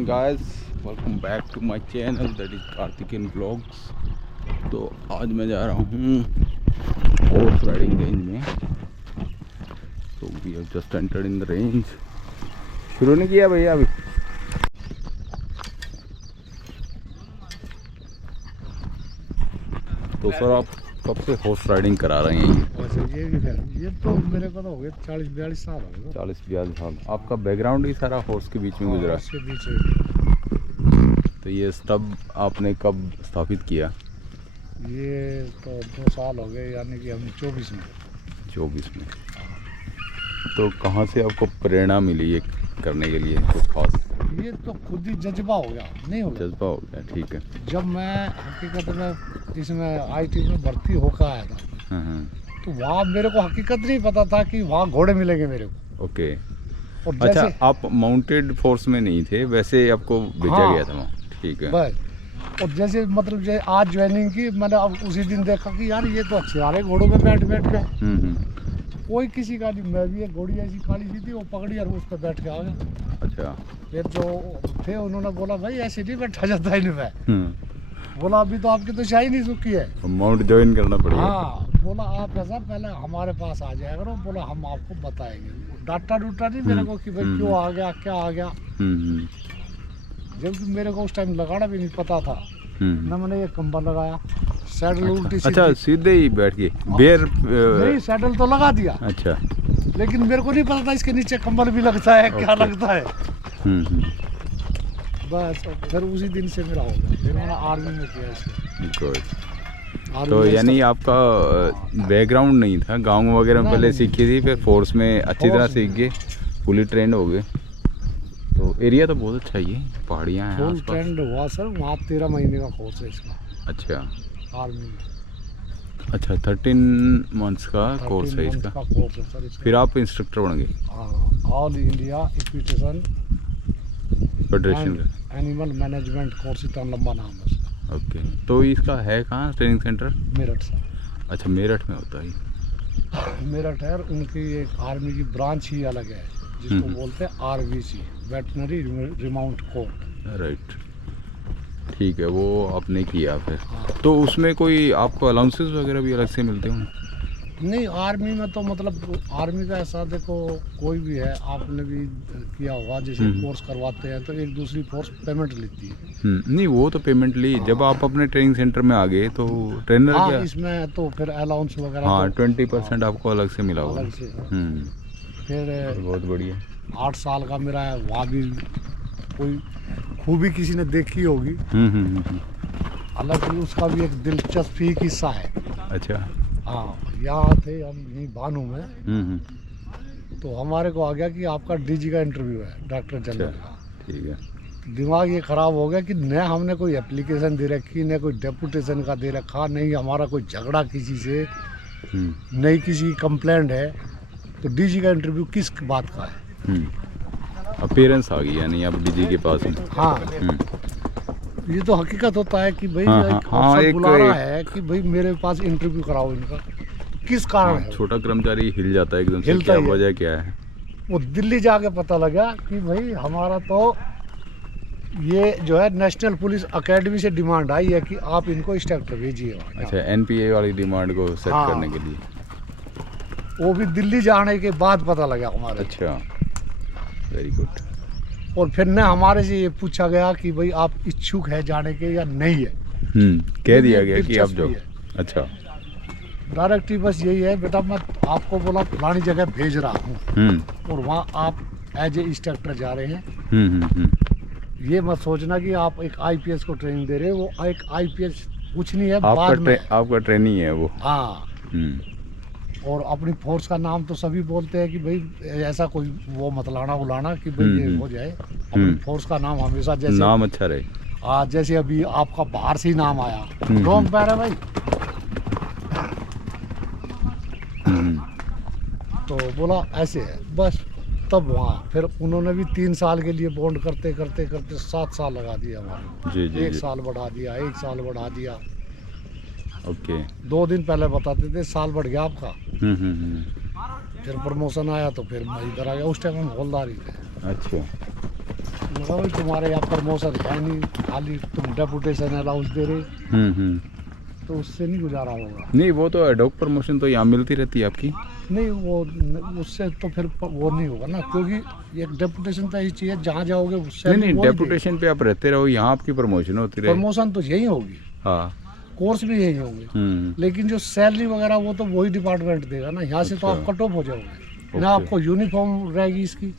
Morning guys, welcome back to my channel that is Karthikeyan blogs. तो आज मैं जा रहा हूँ हॉर्स राइडिंग रेंज में। तो we have just entered in the range. शुरू नहीं किया भैया अभी। तो सर आप कब से हॉर्स राइडिंग करा रहे हैं? ये तो मेरे को तो हो गए 40-42 साल हो गए। 40-42 साल। आपका बैकग्राउंड ही सारा हॉर्स के बीच में गुजरा। इसके बीच तो ये स्टब आपने कब स्थापित किया? ये तो 2 साल हो गए, यानी कि हम 24 में। 24 में। तो कहाँ से आपको प्रेरणा मिली ये करने के लिए कुछ खास? ये तो खुद ही जज्बा हो गया, नहीं हो गया जज्बा हो गया, ठीक है। जब मैं हकीकत में इसमें आईटी में भर्ती होकर आया था, तो वहाँ मेरे को हकीकत नहीं पता था कि वहाँ घोड़े मिलेंगे मेरे को। ओके। और अच्छा, आप माउंटेड फोर्स में नहीं थे, वैसे आपको भेजा गया था वहाँ, ठीक है। बस। और जैसे मतलब जैसे आज ज्वाइनिंग की, मैंने अब उसी दिन देखा कि यार ये तो अच्छे आ रहे घोड़ों में बैठ के। कोई किसी का नहीं, मैं भी एक घोड़ी ऐसी काली सी थी, वो पकड़ी और उस पर बैठ के आ गया। अच्छा। फिर जो थे उन्होंने बोला भाई ऐसे नहीं बैठा जाता इनमें। बोला अभी तो आपकी तो शाही नहीं सूखी है, माउंट ज्वाइन करना पड़ेगा। हाँ, बोला आप ऐसा पहले हमारे पास आ जाया करो, बोला हम आपको बताएंगे। डाटा डूटा नहीं मेरे को कि भाई क्यों आ गया, क्या आ गया। जबकि मेरे को उस टाइम लगाना भी नहीं पता था ना, मैंने ये कंबल लगाया, सैडल उल्टी सीधी। अच्छा, सीधे ही बैठ गए बेर? नहीं, सैडल तो लगा दिया। अच्छा। लेकिन मेरे को नहीं पता था इसके नीचे कंबल भी लगता है, क्या लगता है। बस फिर उसी दिन से मेरा हो गया। फिर मैंने आर्मी में किया इसको। गुड। तो यानी आपका बैकग्राउंड नहीं था, गांव वगैरह में पहले सीखी थी, फिर फोर्स में अच्छी तरह सीख गए, फुली ट्रेंड हो गए। तो एरिया तो बहुत अच्छा ही है, पहाड़ियाँ हैं फुल ट्रेंड हुआ सर, वहाँ 13 महीने का कोर्स है इसका। अच्छा। आर्मी में। अच्छा, 13 मंथ्स का कोर्स है इसका। फिर आप इंस्ट्रक्टर बन गए? ऑल इंडिया इक्विटेशन फेडरेशन का एनिमल मैनेजमेंट कोर्स, इतना लंबा नाम है उसका। ओके। तो इसका है कहाँ ट्रेनिंग सेंटर? मेरठ से। अच्छा, मेरठ में होता है। मेरठ है, उनकी एक आर्मी की ब्रांच ही अलग है, जिसको बोलते हैं RVC, veterinary remount court. Right, ठीक है। वो आपने किया फिर। तो उसमें कोई आपको अलाउंसेस वगैरह भी अलग से मिलते हों? नहीं, आर्मी में तो मतलब आर्मी का ऐसा देखो, कोई भी है, आपने भी किया होगा, जैसे कोर्स करवाते हैं तो एक दूसरी फोर्स पेमेंट लेती है। नहीं, वो तो पेमेंट ली। जब आप अपने ट्रेनिंग सेंटर में आ गए तो ट्रेनर क्या? इसमें तो फिर अलाउंस वगैरह, हाँ, 20% आपको अलग से मिला होगा। फिर बहुत बढ़िया। 8 साल का मेरा है, वहाँ भी कोई खूबी किसी ने देखी होगी। हालांकि उसका भी एक दिलचस्प ही किस्सा है। अच्छा। हाँ, यहाँ थे हम यहीं बानू में। तो हमारे को आ गया कि आपका डीजी का इंटरव्यू है, डॉक्टर जनरल का। ठीक है। दिमाग ये ख़राब हो गया कि न हमने कोई एप्लीकेशन दे रखी, न कोई डेपुटेशन का दे रखा, नहीं हमारा कोई झगड़ा किसी से, नहीं किसी की कंप्लेंट है, तो डीजी का इंटरव्यू किस बात का है। अपीयरेंस आ गई, यानी आप डीजी के पास हैं। हाँ, ये तो हकीकत होता है कि भाई एक बुला रहा है कि भाई मेरे पास इंटरव्यू कराओ इनका, किस कारण है। छोटा कर्मचारी हिल जाता है एकदम से, क्या वजह क्या है। वो दिल्ली जाके पता लगा कि भाई हमारा तो ये जो है नेशनल पुलिस एकेडमी से डिमांड आई है कि आप इनको इंस्ट्रक्टर भेजिए। अच्छा, एनपीए वाली डिमांड को सेट करने के लिए। वो भी दिल्ली जाने के बाद पता लगा हमारे। अच्छा, वेरी गुड। और फिर न हमारे से ये पूछा गया कि भाई आप इच्छुक है जाने के या नहीं है। कह दिया गया कि आप जाओ। अच्छा। डायरेक्टिव बस यही है, बेटा मैं आपको बोला फलानी जगह भेज रहा हूँ और वहाँ आप एज ए इंस्ट्रक्टर जा रहे हैं। ये मत सोचना कि आप एक आईपीएस को ट्रेनिंग दे रहे हो, वो एक आईपीएस कुछ नहीं है, बाद में आपका ट्रेनिंग है वो। हाँ। और अपनी फोर्स का नाम तो सभी बोलते हैं कि भाई ऐसा कोई वो मत लाना बुलाना कि भाई ये हो जाए। अपनी फोर्स का नाम हमेशा जैसे नाम अच्छा रहे। हाँ, जैसे अभी आपका बाहर से ही नाम आया, लॉन्ग पैर है भाई। तो बोला ऐसे है बस। तब वहाँ फिर उन्होंने भी 3 साल के लिए बॉन्ड करते करते करते 7 साल लगा दिया हमारे। 1 साल बढ़ा दिया, 1 साल बढ़ा दिया। ओके। 2 दिन पहले बताते थे साल बढ़ गया आपका। फिर प्रमोशन आया तो फिर मैं इधर आ गया। उस टाइम हम हवलदार ही थे। अच्छा। मगर भाई तुम्हारे यहाँ प्रमोशन है नहीं, खाली तुम डेपुटेशन अलाउंस दे रहे, तो उससे नहीं गुजारा होगा। नहीं वो तो एडॉक प्रमोशन तो यहाँ मिलती रहती है आपकी। नहीं वो उससे तो फिर वो नहीं होगा ना, क्योंकि एक डेपुटेशन तो ऐसी चीज़ है जहाँ जाओगे उससे नहीं डेपुटेशन पे आप रहते रहो, यहाँ आपकी प्रमोशन होती रहे। प्रमोशन तो यही होगी, हाँ कोर्स भी यही होंगे, लेकिन जो सैलरी वगैरह वो तो वही डिपार्टमेंट देगा ना। यहाँ से तो आप कट ऑफ हो जाओगे ना, आपको यूनिफॉर्म रहेगी इसकी,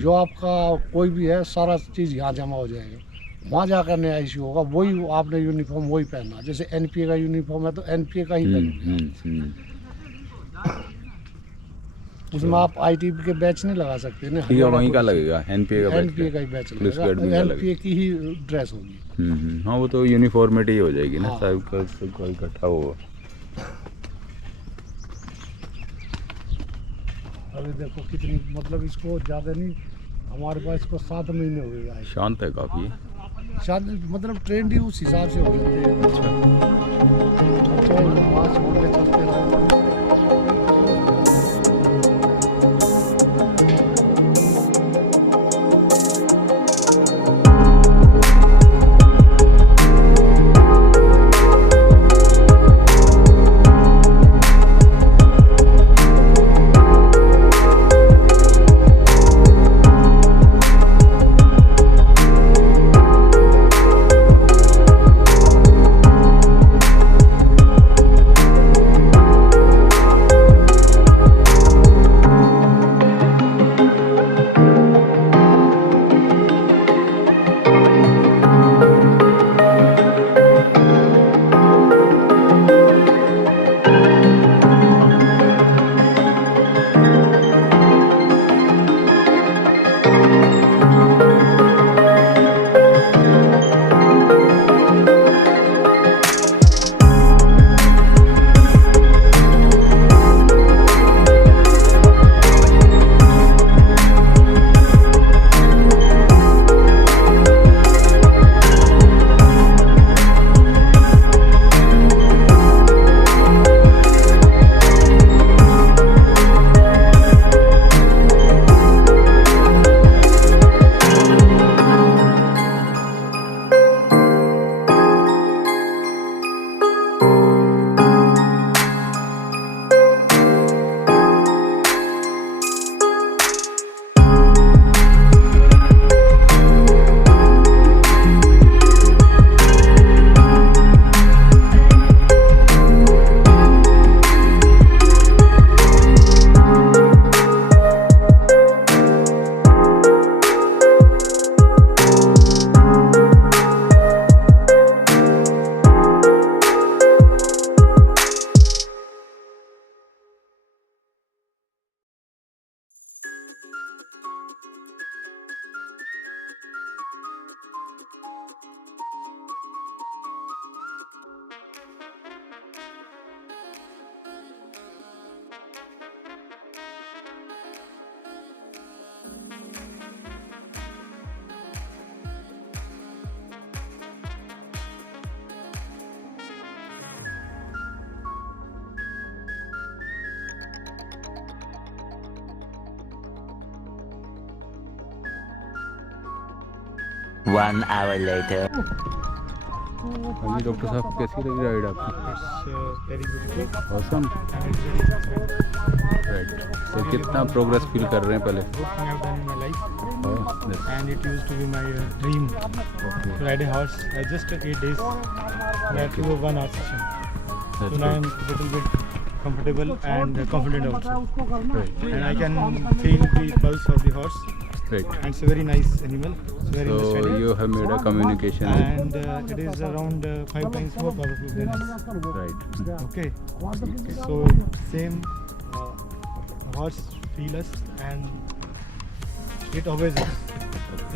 जो आपका कोई भी है सारा चीज़ यहाँ जमा हो जाएगा। वहाँ जाकर नया इशू होगा, वही आपने यूनिफॉर्म वही पहनना। जैसे एनपीए का यूनिफॉर्म है तो एनपीए का ही पहनोगे, उसमें आप आईटीबी के बैच नहीं लगा सकते ना। ठीक है, वहीं का लगेगा एनपीए का ही बैच लगेगा, एनपीए की ही ड्रेस होगी। हाँ वो तो यूनिफॉर्मिटी हो जाएगी ना, सबका इकट्ठा होगा। अभी देखो कितनी, मतलब इसको ज़्यादा नहीं, हमारे पास इसको 7 महीने हो गए। शांत है काफ़ी, शायद मतलब ट्रेंड ही उस हिसाब से हो जाते हैं। अच्छा आवाज़ होते चलते रहो। One hour later. हाँ जी डॉक्टर साहब, कैसी लगी राइड आपकी? Very beautiful, awesome. राइट, तो कितना प्रोग्रेस फील कर रहे हैं पहले? And it used to be my dream to ride a horse. Just 8 days, that to a 1 hour session. So now I'm a little bit comfortable and confident also. Right. And I can feel the pulse of the horse. Right. And it's a very nice animal. It's very So understanding. you have made a communication. And it is around 5 times more powerful than us. Right. Okay. So same horse feel us and it obeys us.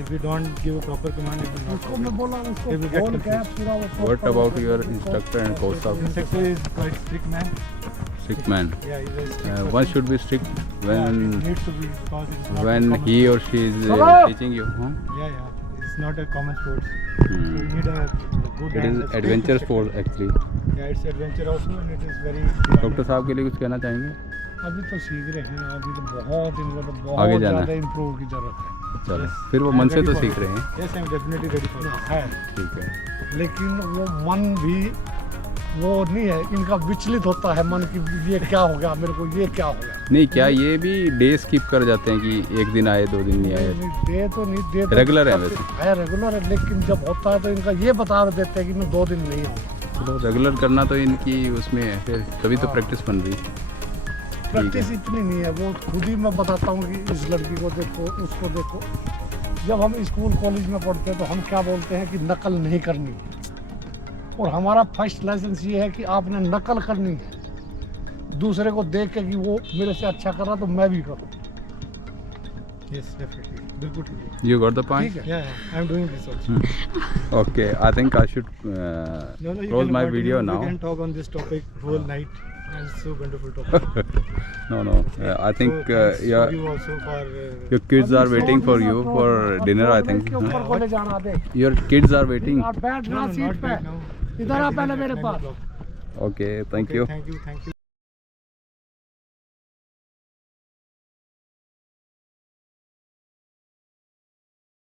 If we don't give a proper command, it will not obey. It will get confused. What about your instructor and coach? Instructor is quite strict man. Strict man. Yeah, he's a strict. One should be strict Yeah, when it needs to be because it's not a when common he or she is teaching you. Huh? Yeah, it's not a common sport. So you need a good. It and is a adventure skillful sport actually. instructor. Yeah, it's adventure also, and it is very. Doctor साहब के लिए कुछ कहना चाहेंगे? अभी तो सीख रहे हैं, अभी तो बहुत इनको तो आगे बहुत जाना है। ज़्यादा इम्प्रूव की ज़रूरत है। चलो Yes, फिर वो I am मन से ready तो for सीख it. रहे हैं. Yes, I am definitely ready for it. है, ठीक है. लेकिन वो मन भी वो नहीं है, इनका विचलित होता है मन की, ये क्या हो गया मेरे को, ये क्या हो गया। नहीं, क्या ये भी डे स्किप कर जाते हैं कि एक दिन आए 2 दिन नहीं आए? डे तो नहीं, डे तो रेगुलर है वैसे? है, रेगुलर है, लेकिन जब होता है तो इनका ये बता देते हैं कि मैं 2 दिन नहीं आऊँगा। चलो रेगुलर करना तो इनकी उसमें है, फिर तभी तो हाँ। प्रैक्टिस बन रही. प्रैक्टिस इतनी नहीं है, वो खुद ही मैं बताता हूँ कि इस लड़की को देखो, उसको देखो। जब हम स्कूल कॉलेज में पढ़ते हैं तो हम क्या बोलते हैं कि नकल नहीं करनी है, और हमारा फर्स्ट लाइसेंस ये है कि आपने नकल करनी है दूसरे को देख के कि वो मेरे से अच्छा कर रहा तो मैं भी करूँ। Yes, definitely. बिल्कुल ठीक है. You got the point? ठीक है। Yeah, yeah, I am doing this also. Okay, I think I should No, you close can my continue. video now. We can talk on this topic whole night. And it's so wonderful topic. No, I think so, thanks yeah, for you also for your kids are waiting for you for dinner, I think. इसके ऊपर को ले जाना दे, Your kids are waiting. और बैठना no, seat not पे, right now. इधर आ पहले मेरे पास। Okay, thank Okay, you. Thank you.